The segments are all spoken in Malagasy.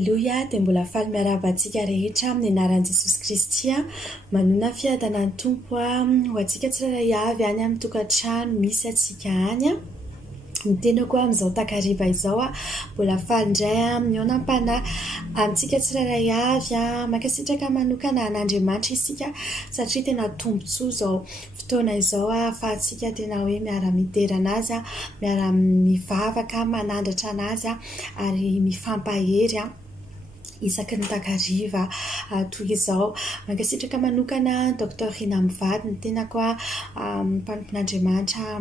Aleluia, dia mbola faly miarahaba antsika rehetra amin'ny anaran'i Jesosy Kristy manona fiadanan'ny tompo ho antsika tsirairay avy any amin'ny tokantrano misy antsika any ny tenako amin'izao takariva izao mbola faly indray mionam-panahy amintsika tsirairay avy mankasitraka manokana an'Andriamanitra isika satria tena tombontsoa izao fotoana izao ahafahantsika tena hoe miara-miterana azy miara-mivavaka manandratra anazy ary mifampahery isaky ny takariva toy izao mankasitraka manokana Dr Rina Mivady ny tenako mpanompon'Andriamanitra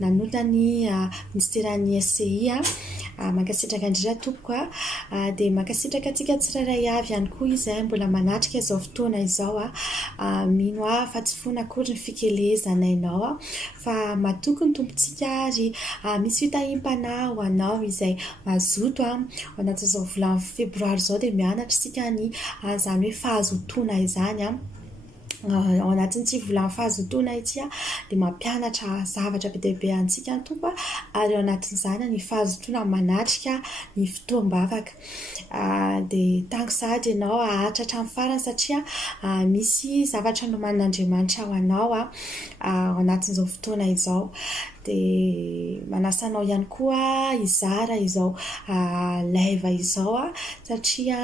nanotany ministeran'ny SCI mankasitraka indrindra tompoko dia mankasitraka antsika tsirairay avy ihany koa izy mbola manatrika izao fotoana izao mino fa tsy fona akory ny fikelezanainao fa matoky ny tompontsika ary misy fitahim-panahy ho anao izay mazoto ao anatin'izao volana febroary izao dia mianatra isika ny izany hoe fahazotoana izany ao anatin'ity volana fahazotoana ity dia mampianatra zavatra be dia be antsika ny tompo ary ao anatin'izany ny fahazotoana manatrika ny fotoam-bavaka dia tango sahady ianao ahatratra amin'ny farany satria misy zavatra nomanin'Andriamanitra ho anao ao anatin'izao fotoana izao dia manasanao ihany koa izara izao laiva izao satria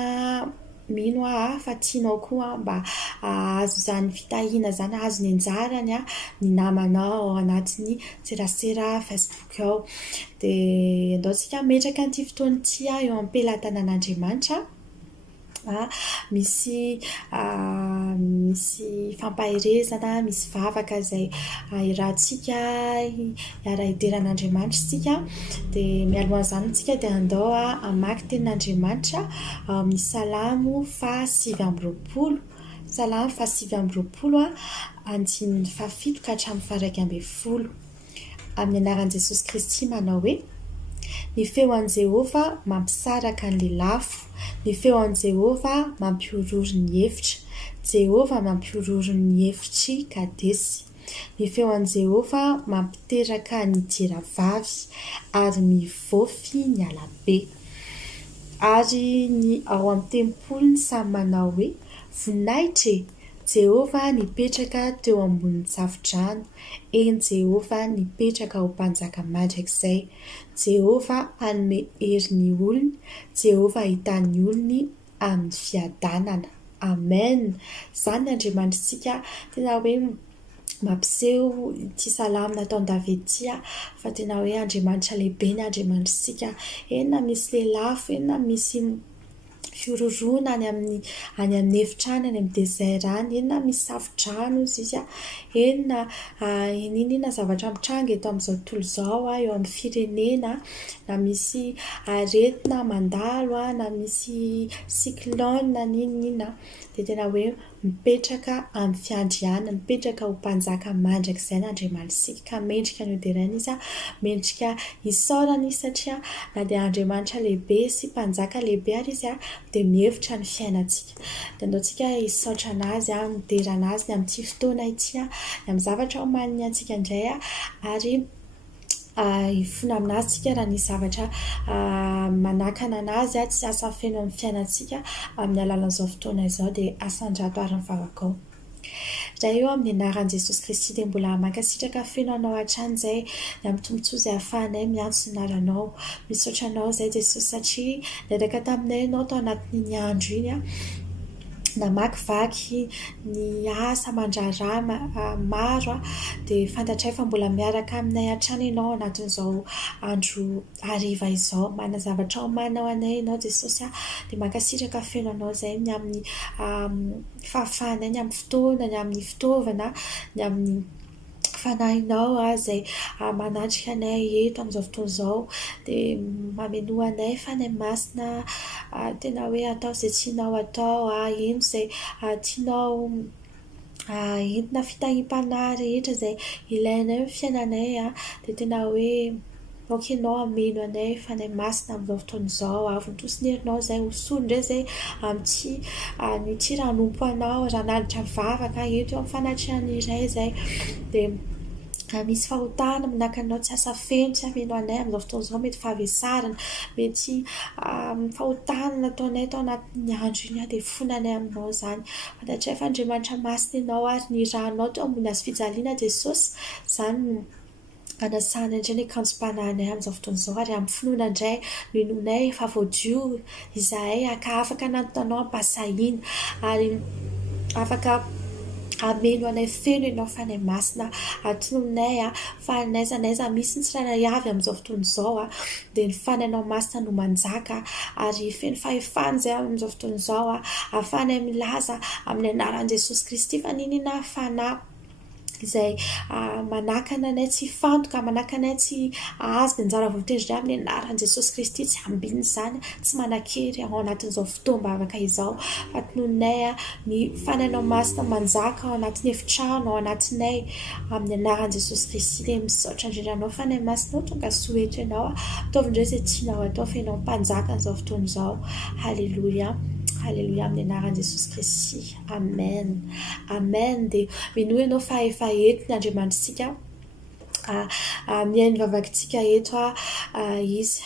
mino fa tianao koa mba azo izany fitahiana izany azo ny anjarany ny namanao ao anatin'ny serasera Facebook ao dia andaontsika metraka an'ity fotoana ity eo am-pelatanan'Andriamanitra misy fampaherezana misy vavaka izay irahantsika hiara-iteran'Andriamanitra isika dia mialohan'izany isika dia andao hamaky tenin'Andriamanitra amin'ny Salamo 7:20 Salamo 7:20 andininy 7 ka hatramin'ny 1:10 amin'ny anaran'i Jesosy Kristy manao hoe ny feon'i Jehovah mampisaraka ny lelafo ny feon'i Jehovah mampiororo ny hevitra Jehovah mampiororo ny hevitry kadesy ny feon'i Jehovah mampiteraka ny diravavy ary mivofy ny alabe ary ny ao amin'ny tempolony samy manao hoe voninahitra Jehovah nipetraka teo ambonin'ny tsafi-drano eny Jehovah nipetraka ho mpanjaka mandrakizay Jehovah hanome hery ny olony Jehovah hitan'ny olony amin'ny fiadanana amen izany ny Andriamanitrantsika tena hoe mampiseho ity salamo nataon'i Davida ity fa tena hoe Andriamanitra lehibe ny Andriamanitrantsika enina misy lelafo enina misy fiororona any amin'ny efitrano any amin'ny désert any enina misy safi-drano izy enina inona zavatra mitranga eto amin'izao tontolo izao eo amin'ny firenena na misy aretina mandalo na misy cyclone na ninina dia tena hoe mipetraka amin'ny fiandriana mipetraka ho mpanjaka mandrakizay ny Andriamanitrantsika ka mendrika ny oderana izy mendrika isaorana izy satria na dia Andriamanitra lehibe sy mpanjaka lehibe ary izy dia mihevitra ny fiainantsika dia andaontsika isaotra anazy miderana azy ny amin'ity fotoana ity amin'ny zavatra omaniny antsika indray ary hifona aminazy tsika raha ny zavatra manakana anazy tsy asa feno amin'ny fiainantsika amin'ny alalan'izao fotoana izao dia asan-drato ary ny vavakao raha eo amin'ny anaran'i Jesosy Kristy dia mbola mankasitraka feno anao hatrany izay amin'ny tombontsoa izay ahafahanay miantso ny anaranao misaotra anao izay Jesosy satria niaraka taminay ianao tao anatin'ny andro iny namakivaky ny asa mandraraha maro dia fantatray fa mbola miaraka aminay hatrany ianao anatin'izao andro hariva izao manazavatra omanao anay ianao Jesosy dia mankasitraka feno anao izay ny amin'ny fahafahanay ny amin'ny fotoana ny amin'ny fitaovana ny amin'ny fanahinao izay manatrika anay eto amin'izao fotoana izao dia mamenoa anay fanay masina tena hoe atao izay tianao atao eno izay tianao entina fitahim-panahy rehetra izay ilainay amin'ny fiainanay dia tena hoe ianao ameno anay fanay masina amin'izao fotoana izao avy nitosiny herinao izay hosoa indray izay amin'ity raha nompo anao raha nalitra vavaka eto amin'ny fanatrehany iray izay dia misy fahotana manaka anao tsy asa feno tsy ameno anay amin'izao fotoan'izao mety fahavesarana mety fahotana nataonay tao anatin'ny andro iny dia fonanay aminao izany fantatray fa Andriamanitra masina ianao ary ny rahanao teo ambony hazo fijaliana Jesosy izany no anasana indray ny akanjo-panahinay amin'izao fotoan'izao ary amin'ny finoana indray no inonay efa voadio izahay afaka nanontanao ampasahina ary afaka ameno anay feno ianao fanay masina atononay fa n'aiza n'aiza misy ny tsirairay avy amin'izao fotoan'izao dia ny fanainao masina no manjaka ary feno fahefana izay amin'izao fotoan'izao ahafahanay milaza amin'ny anaran'i Jesosy Kristy fa ninona fanahy izay manakana anay tsy fantoka manakana anay tsy azo dia anjara voatendry amin'ny anaran'i Jesosy Kristy tsy ambinina izany tsy manakery ao anatin'izao fotoam-bavaka izao fa tononay ny fanainao masina manjaka ao anatin'ny efitrano ao anatinay amin'ny anaran'i Jesosy Kristy dia misaotra indrindra anao fanay masina tonga soeto ianao ataovy indray izay tianao atao fa ianao mpanjaka an'izao fotoan'izao halleluja Alléluia, amin'ny anaran'i Jesosy Kristy. Amen. Amen. Dia minoa ianao fa efa eto ny Andriamanitsika mihaino vavakintsika eto izy.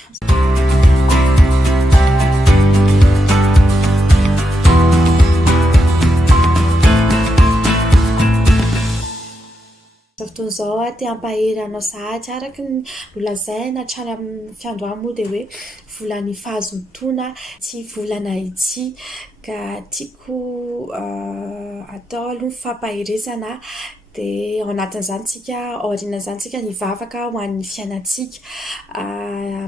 Fotoan'izao te hampahery anao sahady araka ny nolazaina hatrany amin'ny fiandohana moa dia hoe volany fahazotoana tsy volana ity ka tiako atao aloha ny fampaherezana dia ao anatin'izany tsika aoriana izany tsika nivavaka ho an'ny fiainantsika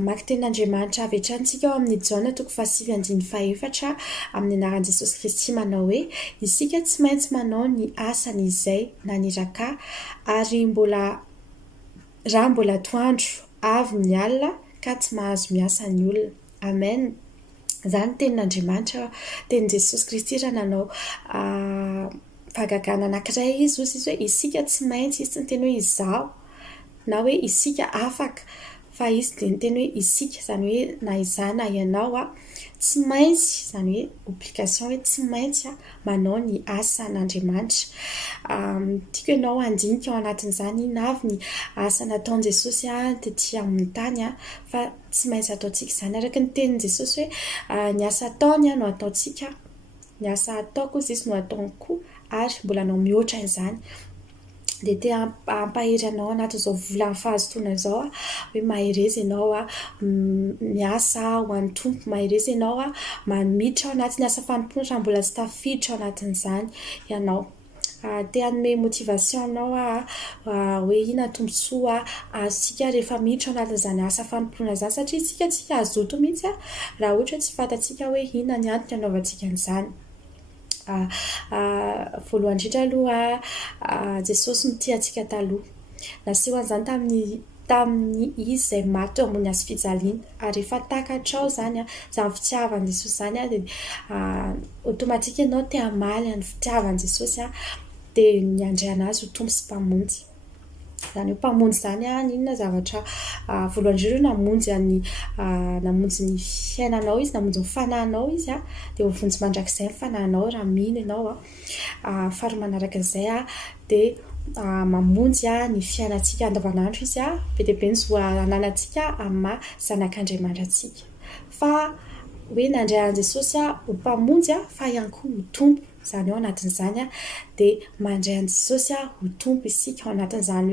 maka tenin'Andriamanitra avy hatranintsika ao amin'ny Jaona 4:4 amin'ny anaran'i Jesosy Kristy manao hoe isika tsy maintsy manao ny asany izay naniraka ary raha mbola atoandro avy ny alina ka tsy mahazo miasa ny olona. Amen. Izany tenin'Andriamanitra tenin' Jesosy Kristy raha nanao fahagagana anankiray izy hoe isika tsy maintsy izy tsy niteny hoe izaho na hoe isika afaka fa izy dia niteny hoe isika izany hoe na izaho na ianao tsy maintsy izany hoe obligation hoe tsy maintsy manao ny asan'Andriamanitra. Tiako ianao handinika ao anatin'izany na avy ny asa nataon'i Jesosy tetỳ amin'ny tany fa tsy maintsy ataontsika izany araka ny tenin'i Jesosy hoe ny asa ataony no ataontsika ny asa ataoko izy no ataony koa ary mbola anao mihoatra izany dia te hampahery anao anatin'izao volana fahazotoana izao hoe mahereza ianao miasa ho an'ny tompo mahereza ianao miditra ao anatin'ny asa fanompoana raha mbola tsy tafiditra ao anatin'izany ianao te hanome motivation anao hoe ina tombontsoa azontsika rehefa miditra ao anatin'izany asa fanompoana izany satria isika tsy azoto mihitsy raha ohatra tsy fantatsika hoe ina ny antony anaovantsika an'izany. Voalohany indrindra aloha Jesosy no tiantsika taloha naseho an'izany tamin'ny izy izay maty eo ambony hazo fijaliana ary rehefa takatrao izany izany fitiavan'i Jesosy izany dia automatika ianao te hamaly ny fitiavan'i Jesosy dia miandray anazy ho tompo sy mpamonjy. Izany hoe mpamonjy izany inona zavatra voalohany indrindra namonjy ny fiainanao izy namonjy ny fanahinao izy dia mivonjy mandrakizay ny fanahinao raha mino ianao faharoa manaraka izay dia mamonjy ny fiainantsika andavanandro izy be dia be ny zo ananantsika amin'ny maha zanak'Andriamanitra antsika fa hoe nandray an'i Jesosy ho mpamonjy fa ihany koa ho tompo izany ao anatin'izany dia mandray an'i Jesosy ho tompo isika ao anatin'izany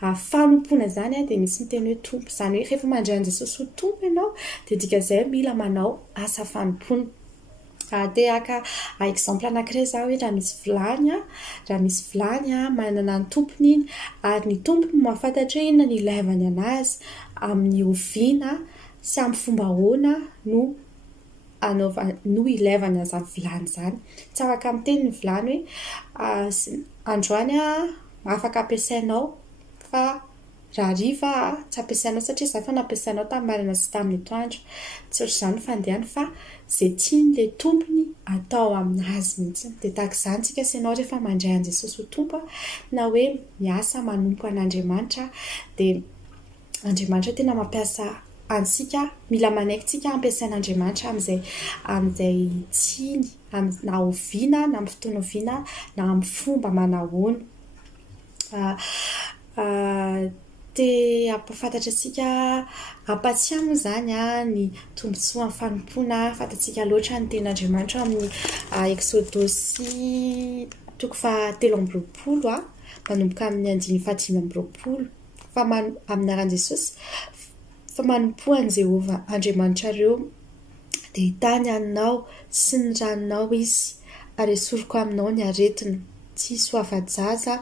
hoe fanompoana izany dia misy miteny hoe tompo izany hoe rehefa mandray an'i Jesosy ho tompo ianao dia dikazay mila manao asa fanompoana. Dia aka exemple anankiray izao hoe raha misy vilany manana ny tompony iny ary ny tompony mahafantatra hoe inona ny ilaivany anazy amin'ny oviana sy amin'ny fomba ahoana no ilaivany an'izany vilany izany tsy afaka miteny ny vilany hoe androany afaka ampiasainao fa raha riva tsy ampiasainao satria izay fa nampiasainao tamin'ny marina sy tamin'ny atoandro tsy ohatr'izany fandehany fa izay tian'ilay tompony atao aminazy mihitsy dia tahaka izany tsika sy ianao rehefa mandray an'i Jesosy ho tompo na hoe miasa manompo an'Andriamanitra dia Andriamanitra tena mampiasa antsika mila manaikintsika ampiasain'Andriamanitra amin'izay tiany na oviana na amin'ny fotoana oviana na amin'ny fomba manahoana dia ampafantatra antsika ampatsiamo zany ny tombontsoa amin'ny fanompoana fantatsika loatra ny ten'Andriamanitra amin'ny Exodosy 3:20 manomboka amin'ny 5:20 amin'ny aran'i Jesosy fa manompoan' Jehova Andriamanitrareo dia hitany haninao sy ny ranonao izy ary esoriko aminao ny aretina tsy hisy ho afa-jaza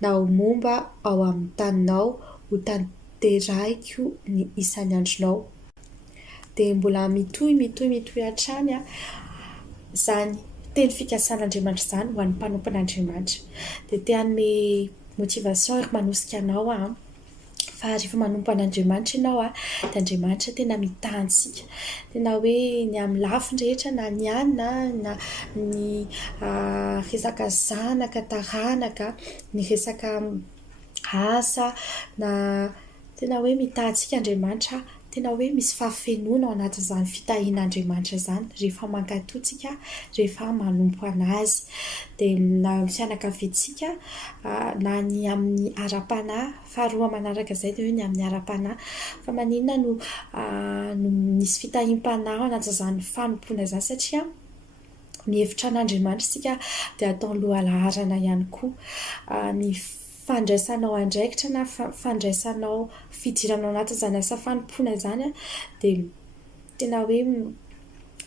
na ho momba ao amin'ny taninao ho tanterahiko ny isan'ny andronao. Dia mbola mitohy hatrany zany teny fikasan'Andriamanitra zany ho an'ny mpanompon'Andriamanitra. Dia te hanome motivation ary manosika anao fa rehefa manompo an'Andriamanitra ianao dia Andriamanitra tena mitahantsika. Tena hoe ny amin'ny lafiny rehetra na ny anina na ny resaka zanaka, taranaka, ny resaka asa na tena hoe mitahantsika Andriamanitra. Tena hoe misy fahafenoana ao anatin'izany fitahian'Andriamanitra zany rehefa mankatoy tsika, rehefa manompo anazy. Dia na fianakaviantsika na ny amin'ny ara-panahy, faharoa manaraka izay dia hoe ny amin'ny ara-panahy. Fa maninona no misy fitahiam-panahy ao anatin'izany fanompoana izany satria mihevitra an'Andriamanitra isika dia atao loha laharana ihany koa. Ny fandraisanao andraikitra na fandraisanao fidiranao anatin'izany asa fanompoana zany dia tena hoe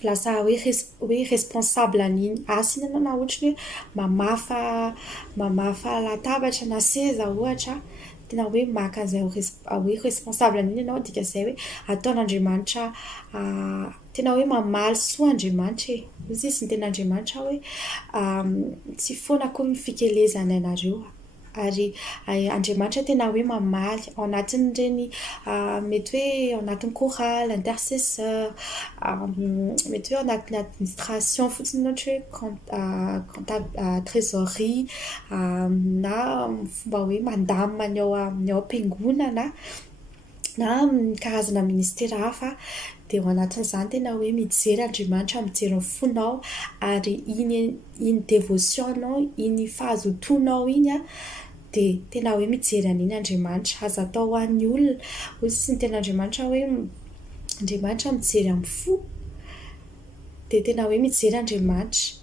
lasa hoe responsable an'iny asa iny ianao na ohatra hoe mamafa latabatra na seza ohatra. Tena hoe maka an'izay hoe responsable an'iny ianao dika izay hoe ataon'Andriamanitra tena hoe mamaly soa Andriamanitra izy ny ten'Andriamanitra hoe tsy foana koa ny fikelezana anareo. Ary Andriamanitra tena hoe mamaly ao anatin'ireny mety hoe ao anatin'ny chorale, intercesseur, mety hoe ao anatin'ny administration fotsiny ohatra hoe trésorerie na fomba hoe mandamina ny ao am-piangonana na karazana ministera hafa. Dia ao anatin'izany tena hoe mijery Andriamanitra, mijery ny fonao ary iny dévotion-nao, iny fahazotonao iny dia tena hoe mijery an'iny Andriamanitra. Azo atao ho an'ny olona hoy sy ny ten'Andriamanitra hoe Andriamanitra mijery amin'ny fo dia tena hoe mijery Andriamanitra.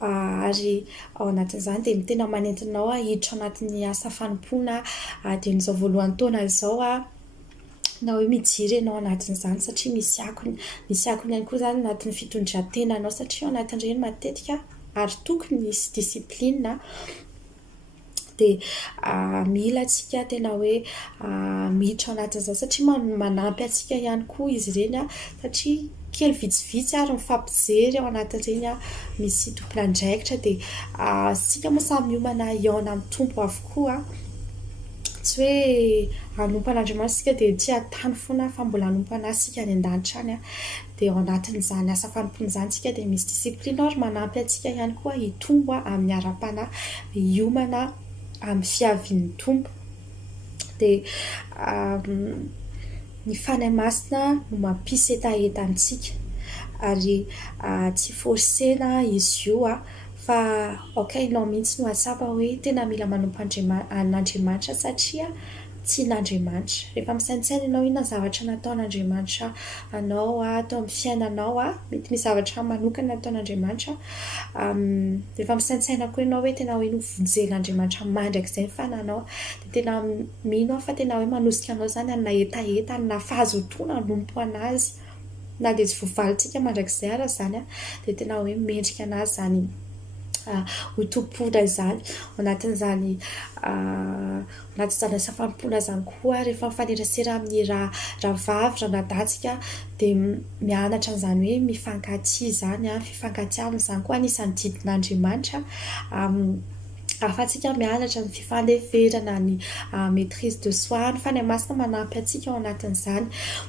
Ary ao anatin'izany dia tena manentinao hiditra anatin'ny asa fanompoana dia n'izao voalohany taona izao na hoe mijery ianao anatin'izany satria misy akony ihany koa zany anatin'ny fitondran-tenanao satria ao anatin'ireny matetika ary tokony misy discipline. Dia mila antsika tena hoe miditra ao anatin'izany satria manampy antsika ihany koa izy ireny satria kely vitsivitsy ary mifampijery ao anatin'ireny misy tompon'andraikitra dia sika moa samy miomana hiaona amin'ny tompo avokoa. Tsy hoe hanompo an'Andriamanitra sika dia tsy hatany foana fa mbola hanompo anazy sika any an-danitra any dia ao anatin'izany asa fanompoana izany sika dia misy discipline ary manampy antsika ihany koa hitombo amin'ny ara-panahy, hiomana amin'ny fiavian'ny tompo. Dia ny fanahy masina no mampisy etaentantsika ary tsy forsena izy io fa ianao mihitsy no atsapa hoe tena mila manompo an'Andriamanitra satria tsy n'Andriamanitra. Rehefa misaintsaina ianao inona zavatra nataon'Andriamanitra anao atao amin'ny fiainanao mety misy zavatra manokana nataon'Andriamanitra. Rehefa misaintsaina koa ianao hoe tena hoe novonjen'Andriamanitra mandrakizay ny fananao dia tena mino fa tena hoe manosika anao zany hanina etaeta, hanina fahazotona hanompo anazy na dia tsy voavalintsika mandrakizay ara zany dia tena hoe mendrika anazy zany ho tompona izany ao anatin'izany asa fanompoana izany koa. Rehefa mifanerasera amin'ny rahavavy ranadatsika dia mianatra an'izany hoe mifankatia zany fifankatiavana izany koa anisan'ny didin'Andriamanitra. Ahafahantsika mianatra ny fifandeferana, ny maîtrise de soi, ny fanahy masina manampy antsika ao anatin'izany.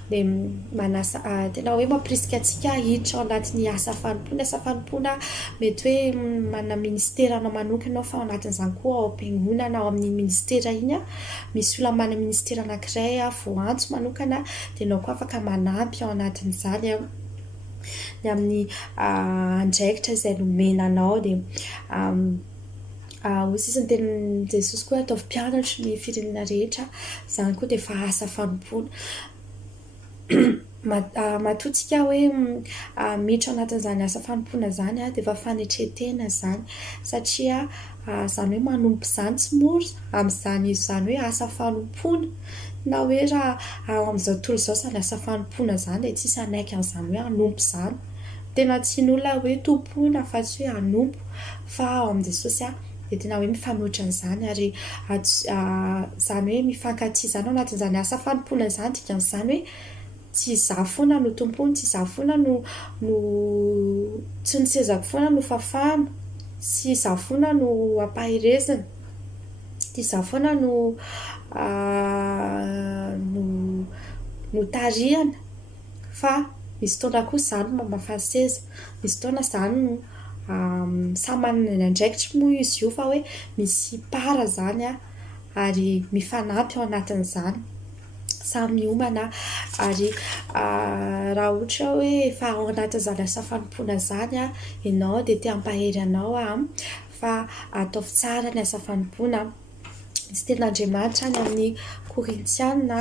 Dia tena hoe mampirisika antsika hiditra ao anatin'ny asa fanompoana mety hoe manana ministera anao manokana fa ao anatin'izany koa ao am-piangonana ao amin'ny ministera iny misy olona manana ministera anankiray voantso manokana dia ianao koa afaka manampy ao anatin'izany ny amin'ny andraikitra izay nomenanao. Dia Hoy sisa ny tenin'i Jesosy koa ataovy mpianatra ny firenena rehetra, izany koa dia efa asa fanompoana. Matoantsika hoe miditra ao anatin'izany asa fanompoana izany dia efa fanetretena izany satria izany hoe manompo izany tsy mora amin'izany izy izany hoe asa fanompoana na hoe raha amin'izao tontolo izao izany asa fanompoana izany dia tsisy anaiky an'izany hoe hanompo izany. Tena tian'olona hoe tompoina fa tsy hoe hanompo fa ao amin'i Jesosy dia tena hoe mifanohitra an'izany ary izany hoe mifankatia izany ao anatin'izany asa fanompoana izany dikan'izany hoe tsy izaho foana no tompony, tsy izaho foana no tsy ny sezako foana no fafana, tsy izaho foana no ampahirezina, tsy izaho foana no tarihana fa misy fotoana kosa izany no mamafa seza, misy fotoana izany no samy manana ny andraikitra moa izy io fa hoe misy para izany ary mifanampy ao anatin'izany samy miomana ary raha ohatra hoe efa ao anatin'izany asa fanompoana izany ianao dia te hampahery anao fa ataovy tsara ny asa fanompoana. Misy tenin'Andriamanitra any amin'ny Korintiana,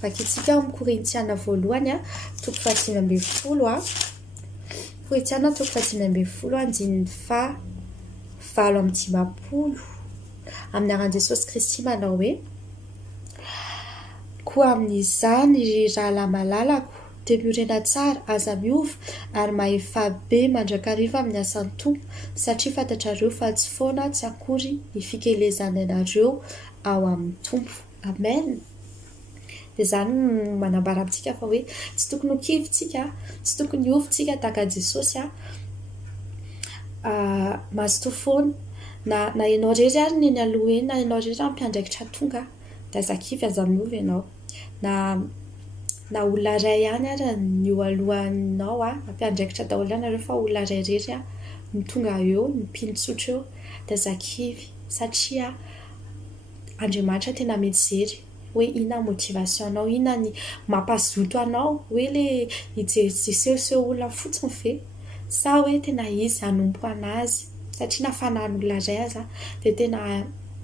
vakintsika amin'ny Korintiana voalohany toko 5:10 Korintiana toko 5:10 andininy fa 7:20 amin'ny aran'i Jesosy Kristy manao hoe koa amin'izany ry rahalahy malalako dia miorena tsara aza miova ary maefa be mandrakariva amin'ny asan'ny tompo satria fantatrareo fa tsy foana tsy akory ny fikelezana anareo ao amin'ny tompo. Amen. Dia izany manambara amintsika fa hoe tsy tokony ho kivitsika, tsy tokony hovitsika tahaka Jesosy mazotoa foana na ianao rery ary ny eny aloha eny na ianao rery ary mpiandraikitra tonga dia aza kivy aza miova ianao na olona iray ihany ary ny eo alohanao mpiandraikitra daholo ihany nareo fa olona iray rery ny tonga eo ny mpinotsotra eo dia aza kivy satria Andriamanitra tena mijery hoe inona motivation anao, inona ny mampazoto anao hoe le hijeseho olona fotsiny ve sa hoe tena izy hanompo anazy satria nafanan'olona iray aza dia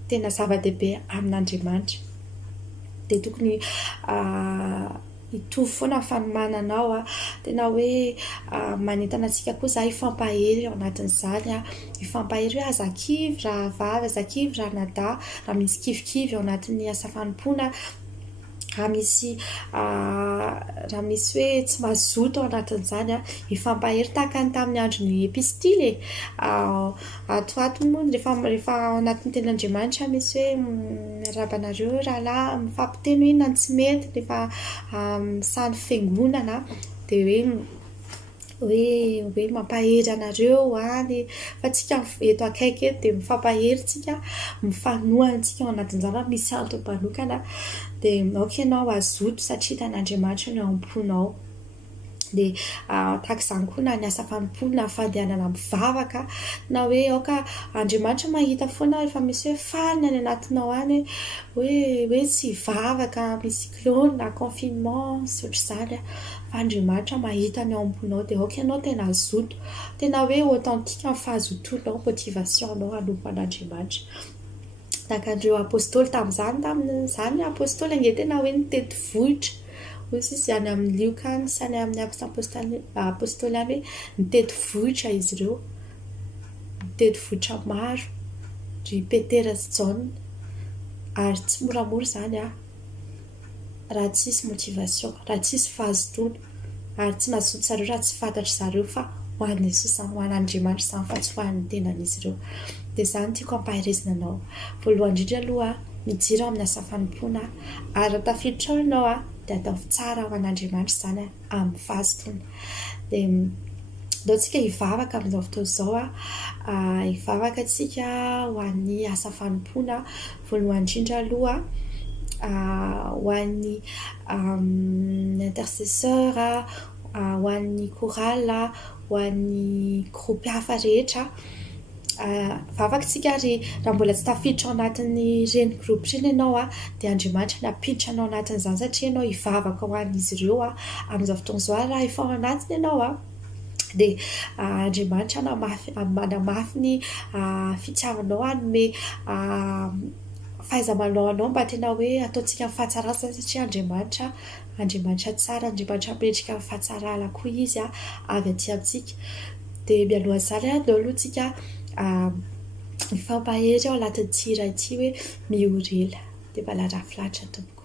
tena zava-dehibe amin'Andriamanitra dia tokony hitovy foana ny fanomananao tena hoe manentana antsika koa za hifampahery ao anatin'izany hifampahery hoe aza kivy raha vavy, aza kivy raha nadahy, raha misy kivikivy ao anatin'ny asa fanompoana, raha misy hoe tsy mazoto ao anatin'izany hifampahery tahaka ny tamin'ny andron'ny epistily atoato moa rehefa ao anatin'ny tenin'Andriamanitra misy hoe rabanareo rahalahy mifampiteny hoe na tsy mety rehefa sany fiangonana dia hoe mampahery anareo fa tsika eto akaiky eto dia mifampahery tsika mifanohantsika ao anatin'izany misy antom-panokana dia aoka ianao azoto satria hitan'Andriamanitra no amponao. Dia tahaka izany koa na ny asa fanompoana fandehanana mivavaka na hoe aoka Andriamanitra mahita foana rehefa misy hoe faly any anatinao any hoe tsy hivavaka misy cyclone na confinement sy ohatr'izany fa Andriamanitra mahita ny ao amponao dia aoka ianao tena azoto tena hoe authentique amin'ny fahazotonao motivationnao hanompo an'Andriamanitra tahaka andreo apôstôly tamin'izany apôstôly ange tena hoe nitety vohitra hoy izy any amin'ny lioka any sy any amin'ny apôstôly any hoe nitety vohitra izy ireo, nitety vohitra maro ry Petera sy Jaona ary tsy moramora izany raha tsisy motivation, raha tsisy fahazotona ary tsy nazoto zareo raha tsy fantatra zareo fa ho an'i Jesosy ho an'Andriamanitra izany fa tsy ho an'ny tenan'izy ireo. Dia izany tiako hampahirizina anao voalohany indrindra aloha mijery ao amin'ny asa fanompoana ary tafiditra ao ianao dia ataovy tsara ho an'Andriamanitra izany amin'ny fahazotona. Dia ataontsika hivavaka amin'izao fotoana izao hivavaka antsika ho an'ny asa fanompoana voalohany indrindra aloha ho an'ny intercesseur ho an'ny chorale ho an'ny groupe hafa rehetra vavakantsika ary raha mbola tsy tafiditra ao anatin'ny reny groupe reny ianao dia Andriamanitra ny hampiditra anao anatin'izany satria ianao hivavaka ho an'izy ireo amin'izao fotoana izao raha efa ao anatiny ianao dia Andriamanitra manamafy ny fitiavanao anome fahaiza-manao anao mba tena hoe ataontsika amin'ny fahatsarana satria Andriamanitra tsara, Andriamanitra mendrika amin'ny fahatsarana koa izy avy aty amintsika. Dia mialohan'izany aleo aloha tsika mifampahery ao anatin'ity iray ity hoe miorila dia mba larafilaitra tompoko.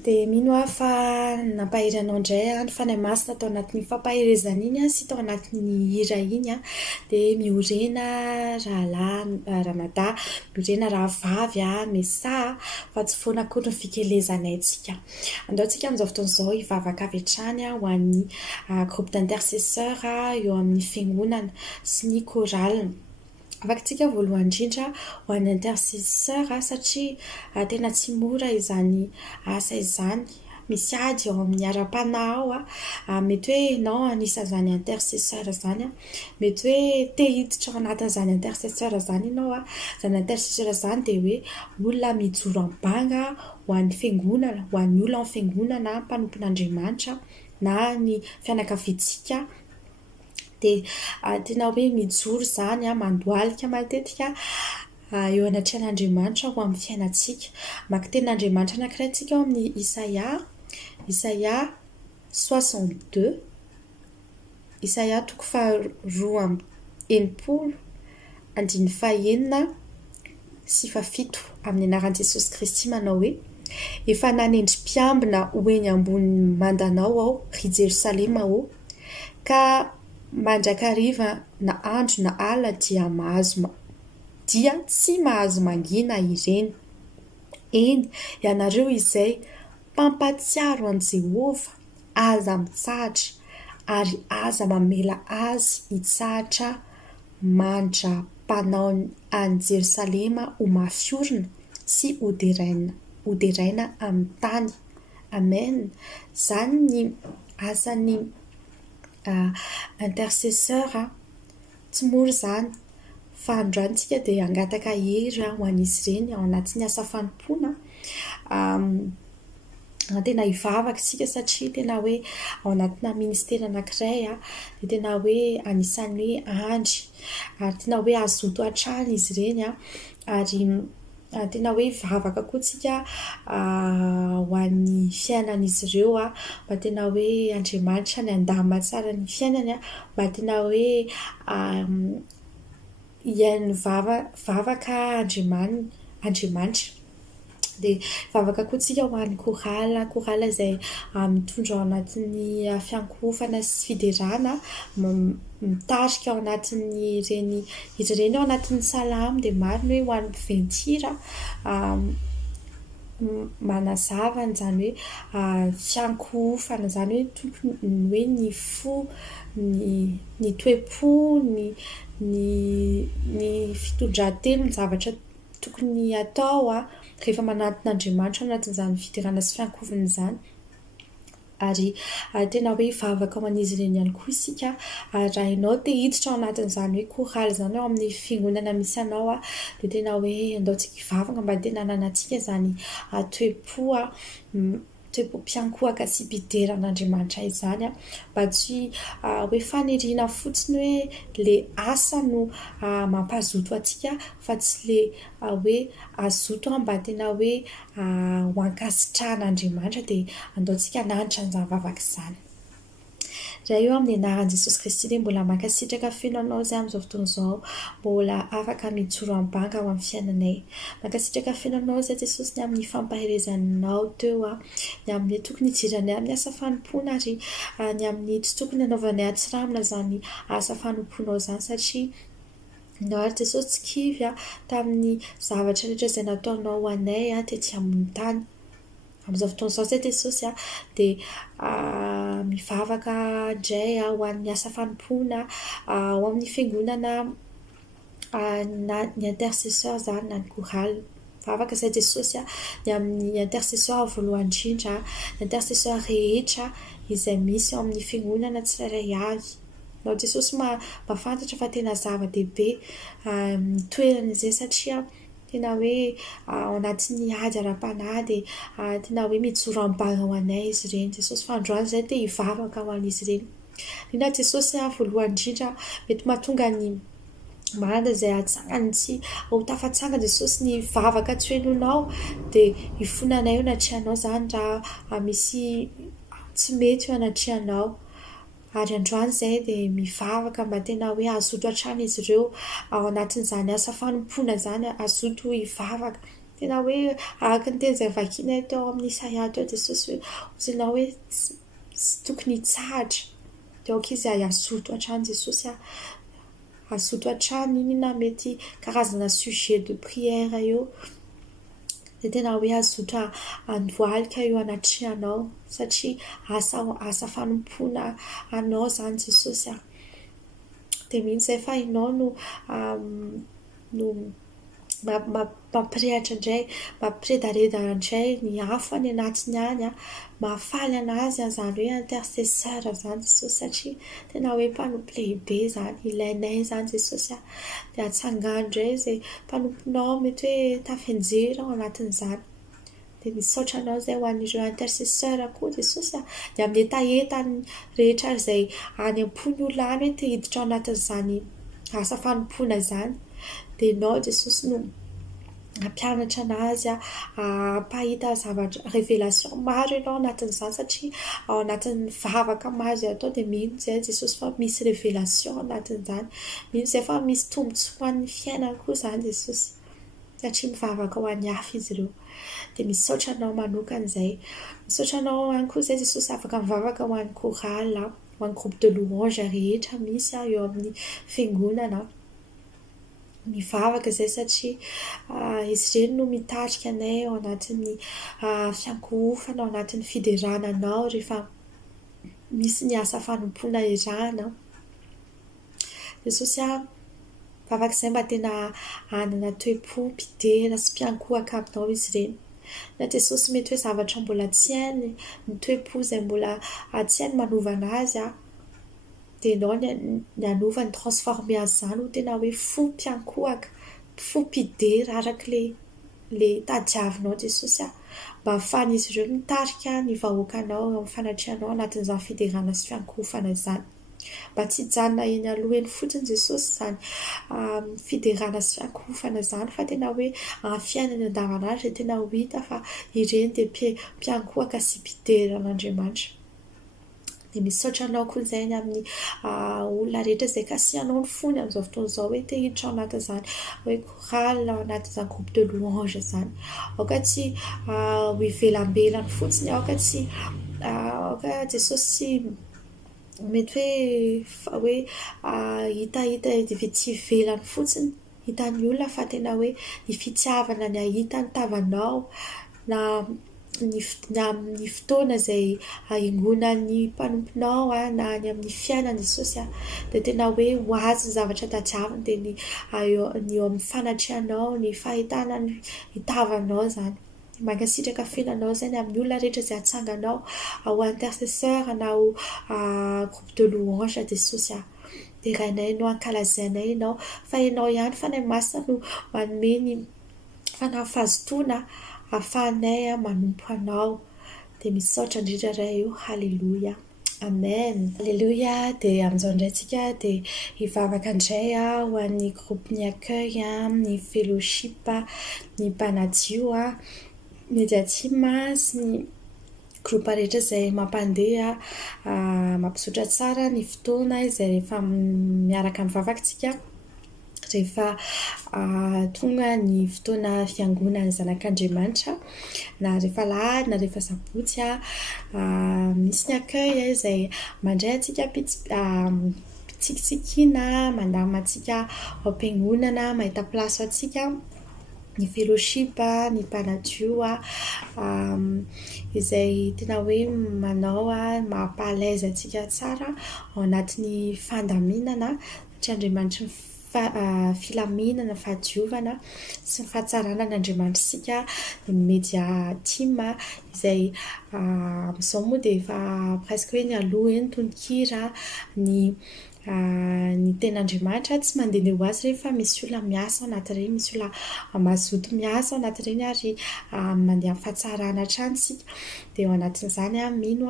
Dia mino aho fa nampahery anao indray ny fanahy masina tao anatin'ny fampaherezana iny sy tao anatin'ny hira iny dia miorena rahalahy Ramada, miorena rahavavy Mesa fa tsy foana akory ny fikelezanay tsika. Andao tsika amin'izao fotoan'izao hivavaka avy hatrany ho an'ny groupe d'intercesseurs eo amin'ny fiangonana sy ny chorale. Afaka-tsika voalohany indrindra ho an'ny intercesseur satria tena tsy mora izany asa izany. Misy ady ao amin'ny ara-panahy ao mety hoe ianao anisan'izany intercesseur izany mety hoe te hiditra ao anatin'izany intercesseur izany ianao izany intercesseur izany dia hoe olona mijoro am-banga ho an'ny fiangonana, ho an'ny olona amin'ny fiangonana, mpanompon'Andriamanitra na ny fianakaviantsika. Dia tena hoe mijoro izany mandohalika matetika eo anatrehan'Andriamanitra ho amin'ny fiainantsika. Maka tenin'Andriamanitra anankiray antsika ao amin'ny Isaia 62, Isaia 2:2-7 andiny 9 sy 7 amin'ny anaran'i Jesosy Kristy manao hoe: efa nanendrim-piambina ho eny ambony mandanao aho, ry Jerosalema aho, ka mandrakariva na andro na alina dia tsy mahazo mangina ireny. Eny, ianareo izay mpampatsiaro an' Jehovah, aza mitsahatra ary aza mamela azy hitsahatra mandra-panao an'i Jerosalema ho mafy orina sy hoderaina amin'ny tany. Amen. Izany ny asan'ny intercesseur. Tsy mora izany fa androantsika dia hangataka hery ho an'izy ireny ao anatin'ny asa fanompoana. Tena hivavaka isika satria tena hoe ao anatina ministera anankiray dia tena hoe anisan'ny hoe andry ary tena hoe azoto hatrany izy ireny ary tena hoe hivavaka koa isika ho an'ny fiainan'izy ireo mba tena hoe Andriamanitra ny andamina tsara ny fiainany mba tena hoe hiain'ny vavaka Andriamanitra. Dia vavaka koa tsika ho an'ny korala izay mitondra ao anatin'ny fiankohofana sy fiderana, mitarika ao anatin'ny ireny ao anatin'ny salamo dia marina hoe ho an'ny mpiventy-hira manazava izany hoe fiankohofana izany hoe tokony hoe ny fo, ny toe-po, ny fitondran-tena, ny zavatra tokony atao rehefa manatin'Andriamanitra anatin'izany fiderana sy fiankohofana izany. Ary tena hoe hivavaka ao an'izy ireny ihany koa isika raha ianao te hiditra ao anatin'izany hoe korala izany ao amin'ny fiangonana misy anao dia tena hoe andaontsika hivavaka mba tena hananantsika izany toe-po-mpiankohaka sy mpideran'Andriamanitra izany mba tsy hoe faniriana fotsiny hoe ilay asa no mampazoto antsika fa tsy ilay hoe azoto mba tena hoe ho ankasitrahan'Andriamanitra dia andaontsika hananitra an'izany vavaka izany. Raha eo amin'ny anaran'i Jesosy Kristy dia mbola mankasitraka feno anao izay amin'izao fotoana izao mbola afaka mijoro am-banga ao amin'ny fiainanay. Mankasitraka feno anao izay Jesosy ny amin'ny fampaherezanao teo ny amin'ny tokony hijiranay amin'ny asa fanompoana ary ny amin'ny tsy tokony hanaovanay atsiramina izany asa fanompoanao izany satria ianao ary Jesosy tsy kivy tamin'ny zavatra rehetra izay nataonao ho anay tetsy ambony tany. Amin'izao fotoana izao izay Jesosy dia mivavaka indray ho an'ny asa fanompoana ao amin'ny fiangonana na ny intercesseur izany na ny korala. Mivavaka izay Jesosy ny amin'ny intercesseur voalohany indrindra, ny intercesseur rehetra izay misy ao amin'ny fiangonana tsirairay avy. Ianao Jesosy mahafantatra fa tena zava-dehibe ny toerana izay satria tena hoe ao anatin'ny ady ara-panahy dia tena hoe mijoro am-banga ho anay izy ireny. Jesosy fa androany izay te hivavaka ho an'izy ireny. Indrindra Jesosy voalohany indrindra mety mahatonga ny marina izay hatsangany tsy ho tafatsangana Jesosy ny vavaka tsy hoenonao dia hifonanay eo anatrehanao izany raha misy tsy mety eo anatrehanao. Ary androany izay dia mivavaka mba tena hoe azoto hatrany izy ireo ao anatin'izany asa fanompoana izany azoto hivavaka. Tena hoe araka ny teny izay vakiana teo amin'ny Isaia teo Jesosy hoe hozinao hoe tsy tokony hitsahatra dia aoka izy azoto hatrany Jesosy azoto hatrany inona mety karazana sujet de prière eo dia tena hoe azoto handohalika eo anatrehanao satria asa fanompoana anao izany Jesosy dia mihitsy izay fa ianao no mampirehatra indray, mampiredareda indray ny afo any anatiny any mahafaly anazy izany hoe intercesseur izany Jesosy satria tena hoe mpanompo lehibe izany, ilainay izany Jesosy dia hatsangano indray izay mpanomponao mety hoe tafenjery ao anatin'izany. Dia misaotra anao izay ho an'ireo intercesseur koa Jesosy dia amin'ny etaetany rehetra izay any am-pony olona any hoe te-hiditra ao anatin'izany asa fanompoana izany. Dia ianao Jesosy no hampianatra anazy hampahita zavatra révélation maro ianao anatin'izany satria ao anatin'ny vavaka maro izay atao dia mino izay Jesosy fa misy révélation anatin'izany, mino izay fa misy tombontsoa an'ny fiainana koa izany Jesosy satria mivavaka ho an'ny hafa izy ireo. Dia misaotra anao manokana izay, misaotra anao ihany koa izay Jesosy afaka mivavaka ho an'ny chorale, ho an'ny groupe de louange rehetra misy eo amin'ny fiangonana. Mivavaka izay satria izy ireny no mitarika anay ao anatin'ny fiankohofana, ao anatin'ny fiderananao rehefa misy ny asa fanompoana irana. Jesosy mivavaka izay mba tena hanana toe-po, mpidera sy mpiankohaka aminao izy ireny. Na Jesosy mety hoe zavatra mbola tsy hainy, ny toe-po izay mbola tsy hainy manovana azy dia ianao ny hanova ny transformer azy izany ho tena hoe fo mpiankohaka, fo mpidera araka ilay tadiavinao Jesosy mba ahafahan'izy ireo mitarika ny vahoakanao amin'ny fanatrianao anatin'izany fiderana sy fiankohofana izany. Mba tsy hijanona eny aloha eny fotsiny Jesosy izany fiderana sy fiankohofana izany fa tena hoe fiainana andavanandro dia tena ho hita fa ireny dia mpiankohaka sy mpidera an'Andriamanitra. Dia misaotra anao koa izay ny amin'ny olona rehetra izay kasihanao ny fony amin'izao fotoana izao hoe te-hiditra ao anatin'izany hoe chorale, ao anatin'izany groupe de louange izany. Aoka tsy ho ivelambelany fotsiny, aoka tsy aoka Jesosy tsy mety hoe hita tsy ivelany fotsiny hitan'ny olona fa tena hoe ny fitiavana ny ahita ny tavanao na ny fotoana izay haingonan'ny mpanomponao na ny amin'ny fiainana Jesosy dia tena hoe ho azy ny zavatra tadiaviny dia ny eo amin'ny fanatrianao, ny fahitana ny hitavanao izany. Mankasitraka fiainanao izay ny amin'ny olona rehetra izay hatsanganao ho intercesseur na ho groupe de louange Jesosy dia rainay no ankalazainay ianao fa ianao ihany fanahy masina no manome ny fanafahazotoana ahafahanay manompo anao. Dia misaotra indrindra iray io. Halleluja, amen, halleluja. Dia amin'izao indraintsika dia hivavaka indray ho an'ny groupe ny accueil, ny fellowship, ny mpanadio, mediatima sy ny groupe rehetra izay mampandeha mampisotra tsara ny fotoana izay rehefa miaraka mivavaka tsika rehefa tonga ny fotoana fiangonan'ny zanak'Andriamanitra na rehefa lahady na rehefa sabotsy misy ny accueil izay mandray antsika pitsikitsikiana, mandama antsika ao am-piangonana, mahita place antsika. Ny fellowship, ny mpanadio izay tena hoe manao mampalaiza antsika tsara ao anatin'ny fandaminana satria Andriamanitra filaminana, fahadiovana sy ny fahatsarana n'Andriamanitra sika. Ny media team izay amin'izao moa dia efa presque hoe ny aloha eny tononkira ny ten'Andriamanitra tsy mandeha ho azy rehefa misy olona miasa ao anatin'ireny, misy olona mazoto miasa ao anatin'ireny ary mandeha amin'ny fahatsarana hatrany sika. Dia ao anatin'izany mino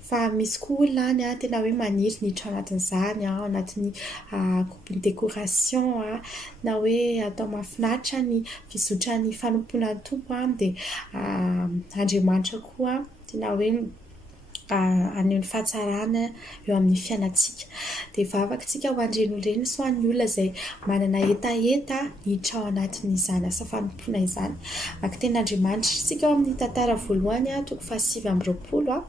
fa misy koa olona any tena hoe maniry niditra ao anatin'izany ao anatin'ny groupe ny décoration na hoe atao mahafinaritra ny fizotran'ny fanompoana ny tompo dia Andriamanitra koa tena hoe aneho ny fahatsarana eo amin'ny fiainantsika. Dia vavaka tsika ho an'ireny olona ireny sy ho an'ny olona izay manana etaeta hiditra ao anatin'izany asa fanompoana izany. Maka ten'Andriamanitra isika ao amin'ny tantara voalohany 720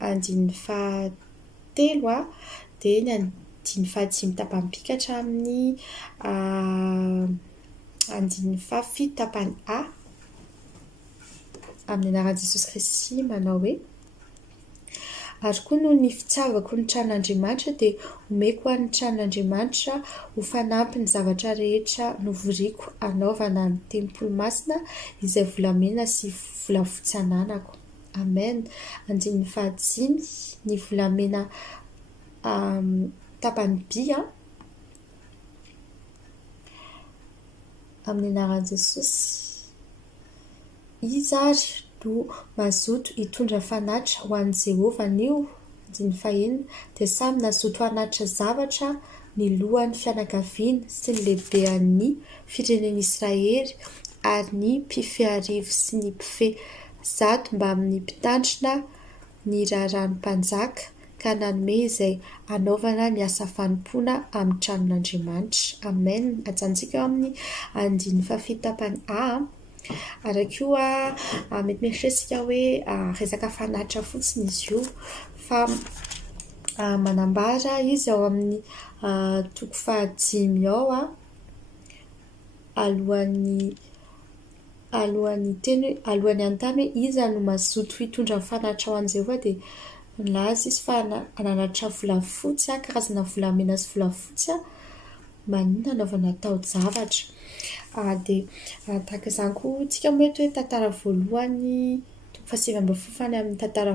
andin'ny fahatelo dia ny andin'ny fahadimy tapam-pikatra amin'ny andin'ny fahafito tapany amin'ny anaran'i Jesosy Kristy manao hoe ary koa noho ny fitiavako ny tranon'Andriamanitra dia omeko an'ny tranon'Andriamanitra ho fanampy ny zavatra rehetra novoriako anaovana ny tempolo masina izay volamena sy volafotsy ananako. Amen. Andininy fahadimy ny volamena tapany by amin'ny anaran'i Jesosy. Izy ary no mazoto hitondra fanatitra ho an'i Jehovah anio, andininy fahaenina, dia samy nazoto hanatitra zavatra ny lohan'ny fianakaviana sy ny lehibean'ny firenen'i Israely ary ny mpifehy arivo sy ny mpifehy zato mba amin'ny mpitandrina ny raharan'ny mpanjaka ka nanome izay anaovana ny asa fanompoana amin'ny tranon'Andriamanitra. Amen. Ajantsika amin'ny andininy fahafito tapany ary koa mety mieritreritsika hoe resaka fanatitra fotsiny izy io fa manambara izy ao amin'ny toko fahadimy ao alohan'ny antany hoe iza no mazoto hitondra fanatitra ho an'i Jehovah dia nilaza izy fa nanatitra volafotsy karazana volamena sy volafotsy maninona anaovana taon-javatra. Dia tahaka izany koa tsika mety hoe tantara voalohany toko faha-sivy ambin'ny folo fany amin'ny tantara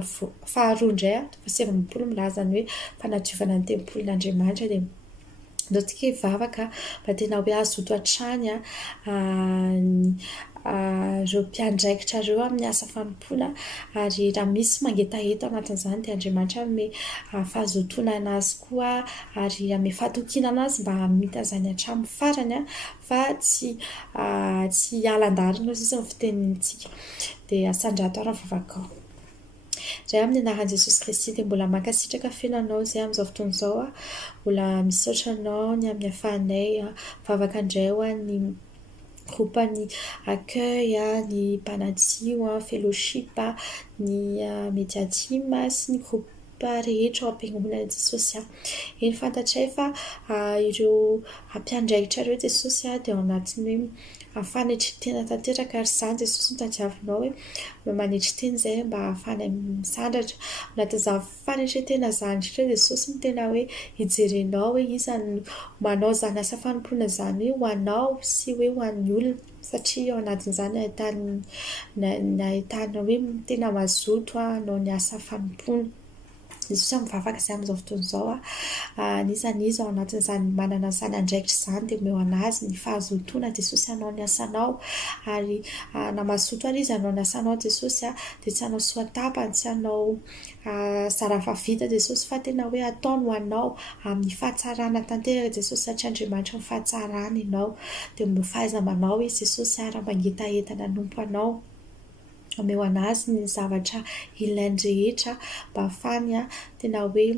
faharoa indray toko faha-sivy ambin'ny folo milaza ny hoe fanadiovana ny tempolin'Andriamanitra dia ndao tsika hivavaka mba tena hoe azoto hatrany ireo mpiandraikitra ireo amin'ny asa fanompoana ary raha misy mangetaheto anatin'izany dia Andriamanitra ame fahazotoana anazy koa ary ame fahatokiana anazy mba hamita izany hatramin'ny farany fa tsy halan-darina izy ny fitenintsika dia asandrato ary vavakao. Izay amin'ny anaran'i Jesosy Kristy dia mbola mankasitraka fiainanao izay amin'izao fotoana izao mbola misaotra anao ny amin'ny hafahanay vavaka indray ho an'ny groupe ny accueil ny mpanadio fellowship ny media team sy ny groupe rehetra ao am-piangonana Jesosy eny fantatray fa ireo mpiandraikitra ireo Jesosy dia ao anatiny hoe fanetri-tena tanteraka ary izany Jesosy mitadiavinao hoe manetry tena izay mba ahafany misandratra anatin'izany fanetri-tena izany indrindra Jesosy no tena hoe hijerenao hoe iza no manao izany asa fanompoana izany ho anao sy hoe ho an'ny olona satria ao anatin'izany ahitana hoe tena mazoto anao ny asa fanompoana. Jesosy mivavaka izay amin'izao fotoana izao anisan'izy ao anatin'izany manana izany andraikitra izany dia omeo anazy ny fahazotoana Jesosy hanao ny asanao ary namazoto ary izy hanao ny asanao Jesosy dia tsy hanao soatapany tsy hanao zarafa vita Jesosy fa tena hoe ataony ho anao amin'ny fahatsarana tanteraka Jesosy satria Andriamanitra ny fahatsarana ianao dia omeo fahaiza-manao izy Jesosy ary mangetahetana nompo anao omeo anazy ny zavatra ilainy rehetra mba ahafany tena hoe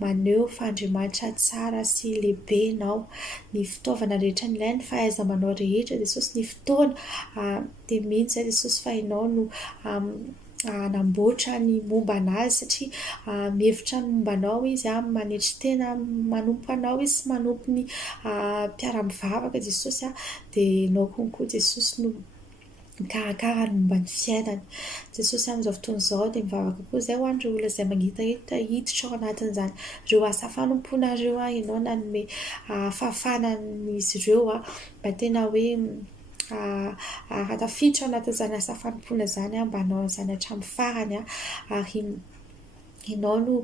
maneho fa Andriamanitra tsara sy lehibe ianao ny fitaovana rehetra ny ilainy fahaiza-manao rehetra Jesosy ny fotoana dia mihitsy izay Jesosy fa ianao no anamboatra ny momba anazy satria mihevitra ny momba anao izy manetry tena manompo anao izy sy manompo ny mpiara-mivavaka Jesosy dia ianao konkoa Jesosy no mikarakara ny momba ny fiainany. Jesosy amin'izao fotoana izao dia mivavaka koa izay ho an'ireo olona izay mangitahita hiditra ao anatin'izany ireo asa fanompoana ireo ianao nanome fahafanan'izy ireo mba tena hoe tafiditra ao anatin'izany asa fanompoana izany mba hanao izany hatramin'ny farany ary ianao no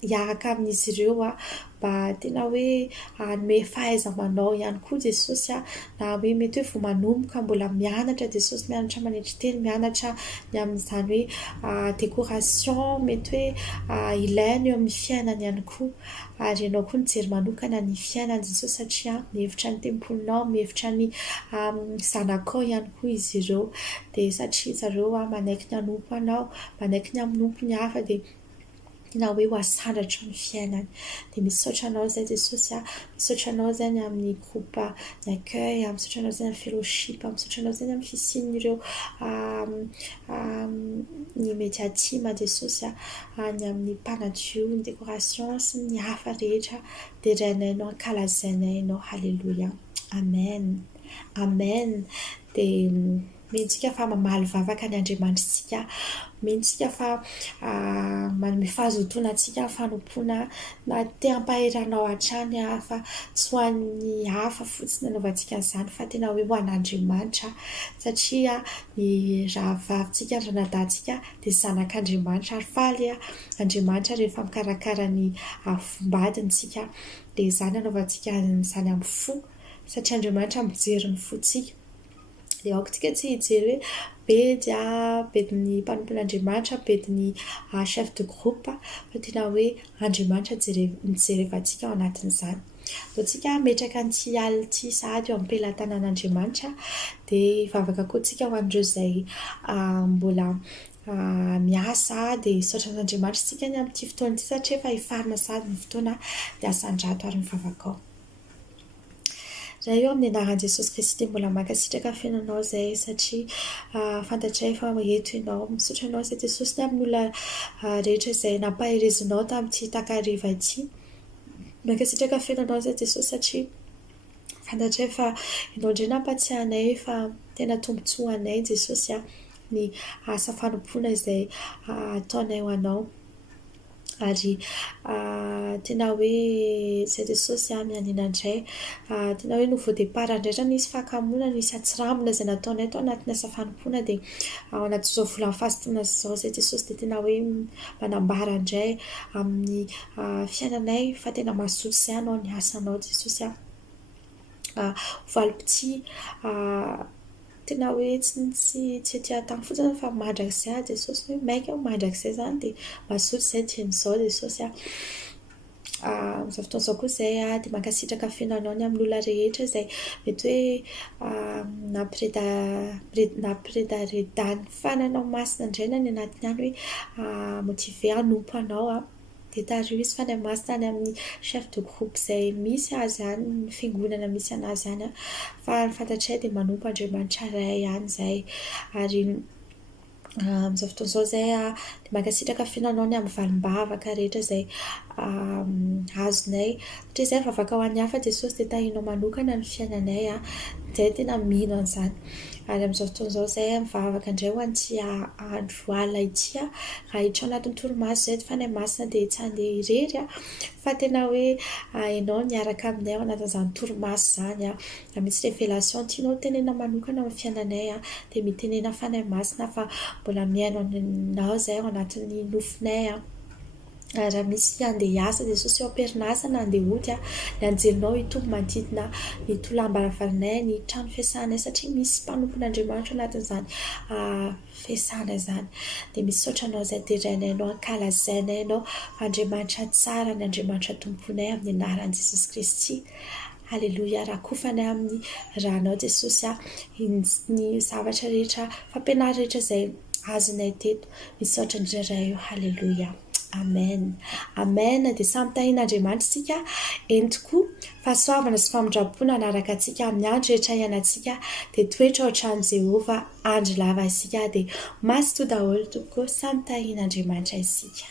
hiaraka amin'izy ireo mba tena hoe hanome fahaiza-manao ihany koa Jesosy na hoe mety hoe vao manomboka mbola mianatra Jesosy mianatra manetry teny mianatra ny amin'izany hoe décoration mety hoe ilainy eo amin'ny fiainany ihany koa ary ianao koa nijery manokana ny fiainany Jesosy satria mihevitra ny tempolinao mihevitra ny zanakao ihany koa izy ireo dia satria zareo manaiky ny hanompo anao manaiky ny hamonompo ny hafa dia tena hoe ho asandratro ny fiainany dia misaotra anao izay Jesosy misaotra anao izay ny amin'ny groupe ny accueil misaotra anao izay amin'ny fellowship misaotra anao izay amin'ny fisian'ireo ny media team Jesosy ny amin'ny mpanadio ny décoration sy ny hafa rehetra dia rainainao ankalazainay ianao halleluja amen amen dia Mihintsika fa mamaly vavaka ny Andriamanitra mihintsika fa manome fahazotoana antsika fanompoana na te hampaheranao hatrany fa tsy ho an'ny hafa fotsiny anaovantsika an'izany fa tena hoe ho an'Andriamanitra satria ny rahavavintsika ny ranadahntsika dia zanak'Andriamanitra ary faly Andriamanitra rehefa mikarakara ny fombadintsika dia izany anaovantsika izany amin'ny fo satria Andriamanitra mijery ny fontsika. Dia aoka tsika tsy hijery hoe bedin'ny mpanompon'Andriamanitra, bedin'ny chef de groupe fa tena hoe Andriamanitra mijerevantsika ao anatin'izany. Vao tsika metraka an'ity alina ity sahady eo amin'ny pelantanan'Andriamanitra dia hivavaka koa tsika ho an'ireo izay mbola miasa dia hisaotra an'Andriamanitra tsika ny amin'ity fotoana ity satria efa hifarina sady ny fotoana dia asan-drato ary mivavaka ao. Raha eo amin'ny anaran'i Jesosy Kristy mbola mankasitraka fiainanao izay satria fantatray fa eto ianao misaotra anao izay Jesosy ny amin'ny olona rehetra izay nampaherezinao tamin'ity takariva ity. Mankasitraka fiainanao izay Jesosy satria fantatray fa ianao indray nampatsiahanay fa tena tombontsoa anay Jesosy ny asa fanompoana izay ataonay ho anao. Ary tena hoe izay Jesosy mianina indray tena hoe no vao départ indray nisy fahakamoana nisy atsiramina izay nataonay tao anatin'ny asa fanompoana dia ao anatin'izao volan'ny fahasotoana izao izay Jesosy dia tena hoe manambara indray amin'ny fiainanay fa tena mazoto izay anao ny asanao Jesosy valopity tena hoe tsy ety an-tany fotsiny fa mandrakizay Jesosy hoe maika mandrakizay izany dia mazoto izay tian'izao Jesosy amin'izao fotoana izao koa izay dia mankasitraka fiainanao ny amin'ny olona rehetra izay mety hoe nampiredaredan'ny fananao masina indray ny anatiny any hoe motive hanompo anao dia tario izy fa ny masina any amin'ny chef de groupe izay misy azy any ny fiangonana misy anazy any fa ny fantatray dia manompo Andriamanitra iray ihany izay ary amin'izao fotoana izao izay dia mankasitraka fiainanao ny amin'ny valim-bavaka rehetra izay azonay satria izay mivavaka ho an'ny hafa Jesosy dia tahinao manokana ny fiainanay izay tena mino an'izany. Ary amin'izao fotoana izao izay mivavaka indray ho an'ity andro alina ity raha hiditra ao anatin'ny torimaso izay fa ny masina dia tsy handeha irery fa tena hoe ianao niaraka aminay ao anatin'izany torimaso izany raha misy révélation tianao tenena manokana amin'ny fiainanay dia mitenena fa ny masina fa mbola miaino anao izay ao anatin'ny nofinay raha misy andeha hiasa Jesosy eo am-perinasa na andeha ody ny anjelinao hitombo manodidina ny tolam-baravaranay ny trano fiasanay satria misy mpanompon'Andriamanitra anatin'izany fiasana izany dia misaotra anao izay tedrainay anao ankalazainay anao Andriamanitra tsara ny Andriamanitra tomponay amin'ny anaran'i Jesosy Kristy. Halleluja, rakofanay amin'ny rahanao Jesosy ny zavatra rehetra fampianary rehetra izay azonay teto misaotra indray eo. Halleluja. Amen. Amen. Dia samy tahian'Andriamanitra isika eny tokoa fahasoavana sy famindrampona anaraka antsika amin'ny andro rehetra iainantsika dia toetra ao an-tranon'i Jehova andro lava isika dia maso toa daholo tokoa samy tahian'Andriamanitra isika.